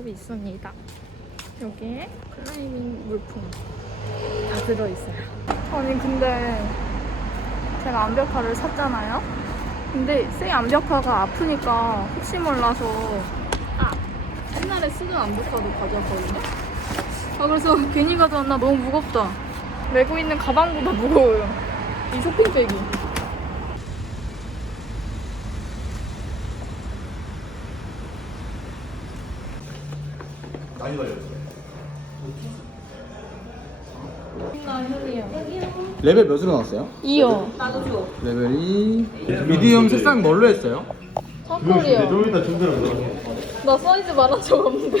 가고 있습니다. 여기에 클라이밍 물품 다 들어있어요. 아니 근데 제가 암벽화를 샀잖아요. 근데 새 암벽화가 아프니까 혹시 몰라서 아 옛날에 쓰던 암벽화도 가져왔거든요. 아 그래서 괜히 가져왔나 너무 무겁다. 메고 있는 가방보다 무거워요. 이 쇼핑백이. 많이 현이요. 레벨 몇으로 나왔어요? 2요. 레벨 2 미디엄 색상 뭘로 했어요? 사컬이요. 좀 이따 준비를 들어. 나 사이즈 많은 적 없는데.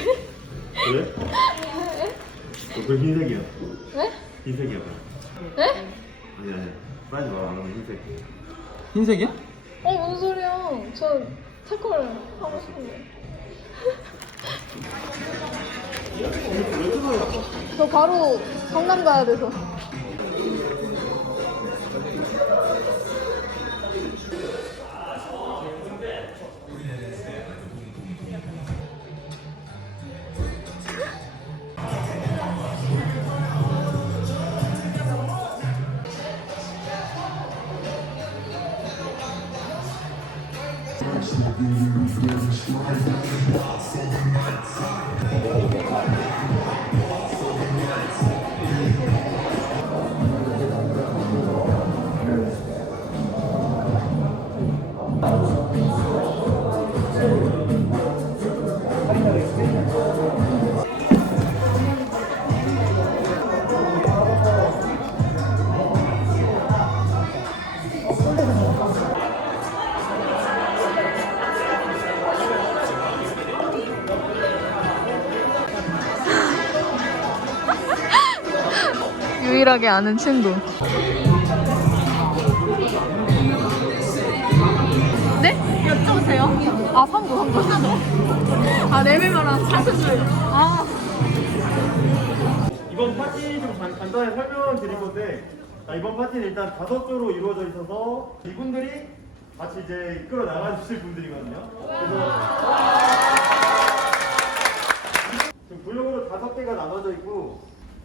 그래? 그 흰색이야. 네? 흰색이야. 네? 아니 아니. 빨리 말안 하면 흰색. 흰색이야? 어 무슨 소리야? 저 태컬 하고 싶은데. 저 바로 성남 가야 돼서. Thank you. 유일하게 아는 친구. 네? 여쭤보세요. 아, 3도, 3도. 하나 더. 아, 레벨마랑 사실 줄. 아. 이번 파티 좀 간, 간단히 설명 드릴 건데 자, 이번 파티는 일단 다섯 조로 이루어져 있어서 이분들이 같이 이제 이끌어 나가주실 분들이거든요. 그래서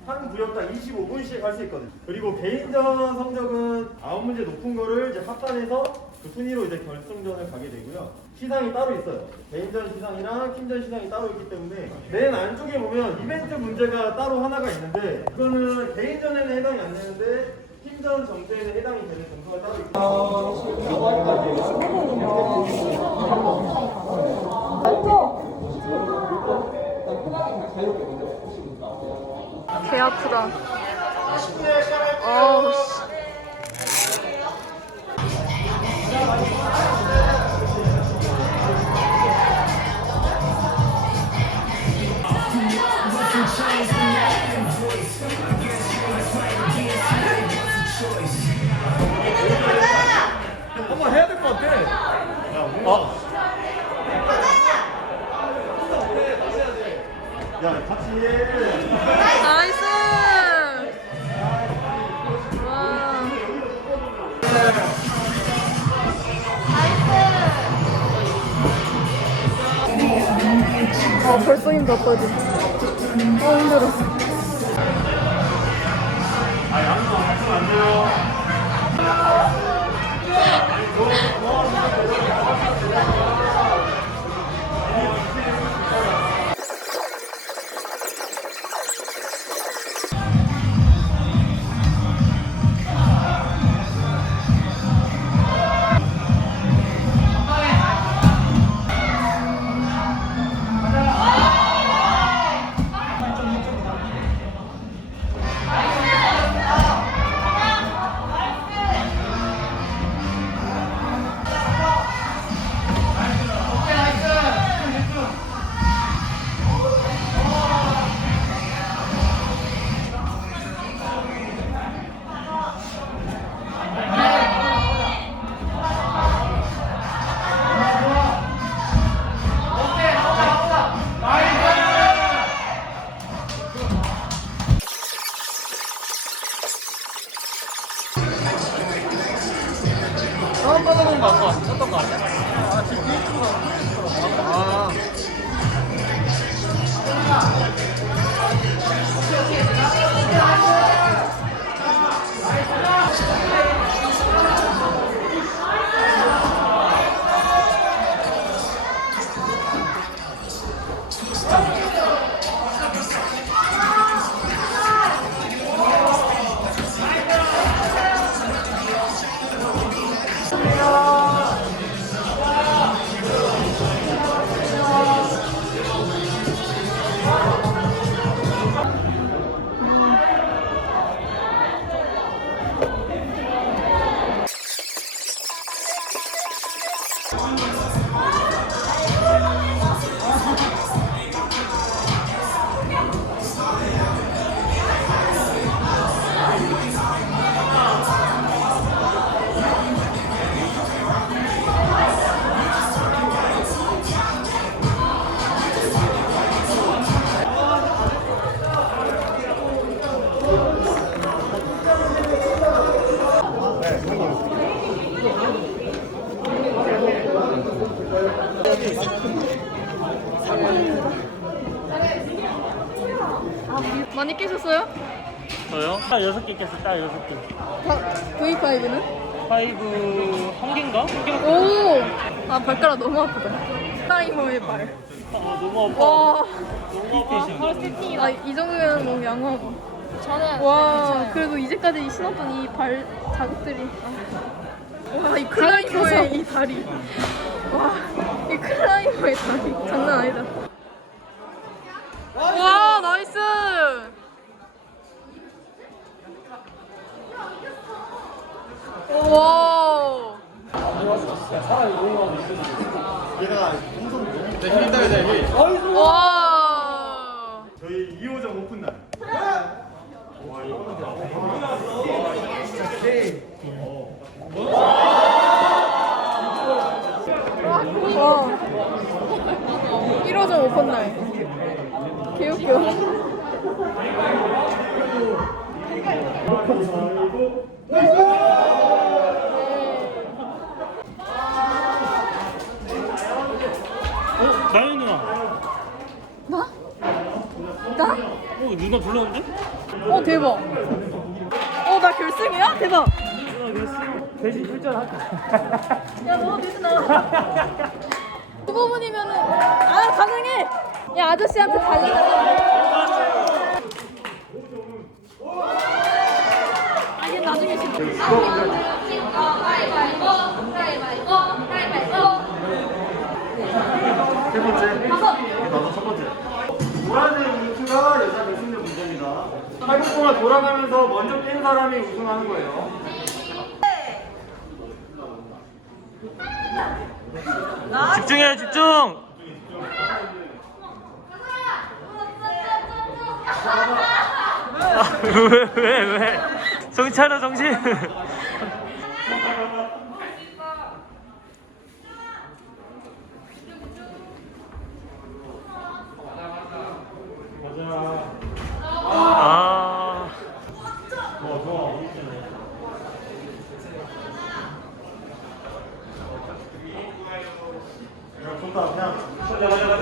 한 구역당 25분씩 할 수 있거든요. 그리고 개인전 성적은 아홉 문제 높은 거를 이제 합산해서 그 순위로 이제 결승전을 가게 되고요. 시상이 따로 있어요. 개인전 시상이랑 팀전 시상이 따로 있기 때문에 맨 안쪽에 보면 이벤트 문제가 따로 하나가 있는데 그거는 개인전에는 해당이 안 되는데 팀전 점수에는 해당이 되는 점수가 따로 있고 개 아프다. 어우, 씨. 한번 해야 될 것 같아 야 같이 해. 아, 벌써 힘들었다, 아, 힘들어. 찾아본 거 아까 찾던 거 아니야? 아 지금 이쪽으로 아. 많이 깨셨어요? 저요? 딱 여섯 개 깼어, 딱 여섯 개. V5는? 파이브 한 개인가? 한 개? 아, 오! 아 발가락 너무 아프다. 타이머의 발. 너무 아파. 와. 너무 아파. 아, 이 정도면 너무 양호하고. 저는 와, 그래도 이제까지 신었던 이 발 자국들이. 와, 이 클라이머의 이 다리. 와, 이 클라이머의 다리. 장난 아니다. 와, 나이스! 와. 얘가 동선 너무 힘들다 이제 와. 저희 2호점 오픈 날. 와. 1호점 오픈 날. 개웃겨. 어, 누나 불렀는데? 어, 대박. 어, 나 결승이야? 대박. 대신 출전할게. 야, 너 대신 나와. 그 부분이면은, 아, 가능해! 야, 아저씨한테. 아, 얘 나중에 진짜. 세 번째. 나도 첫 번째. 노란색 우투가 여자 결승전 문제입니다. 8분 동안 돌아가면서 먼저 깬 사람이 우승하는 거예요. 집중해, 집중! 아, 왜, 왜, 왜? 정신 차려, 정신! 야, 좋다. 그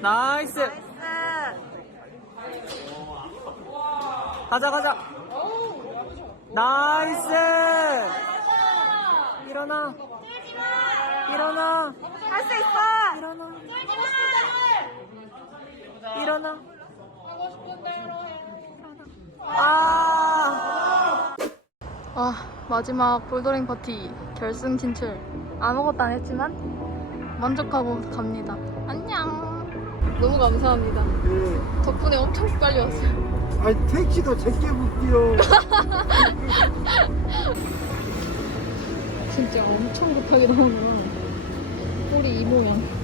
나이스. 가자 가자. 나이스. 일어나. 일어나. 할 수 있어. 일어나. 일어나. 아. 아, 마지막 볼더링 파티 결승 진출. 아무것도 안 했지만 만족하고 갑니다. 너무 감사합니다. 덕분에 엄청 빨리 왔어요. 아니 택시도 제게 못 진짜 엄청 급하게 나오면 꼴이 이 모양.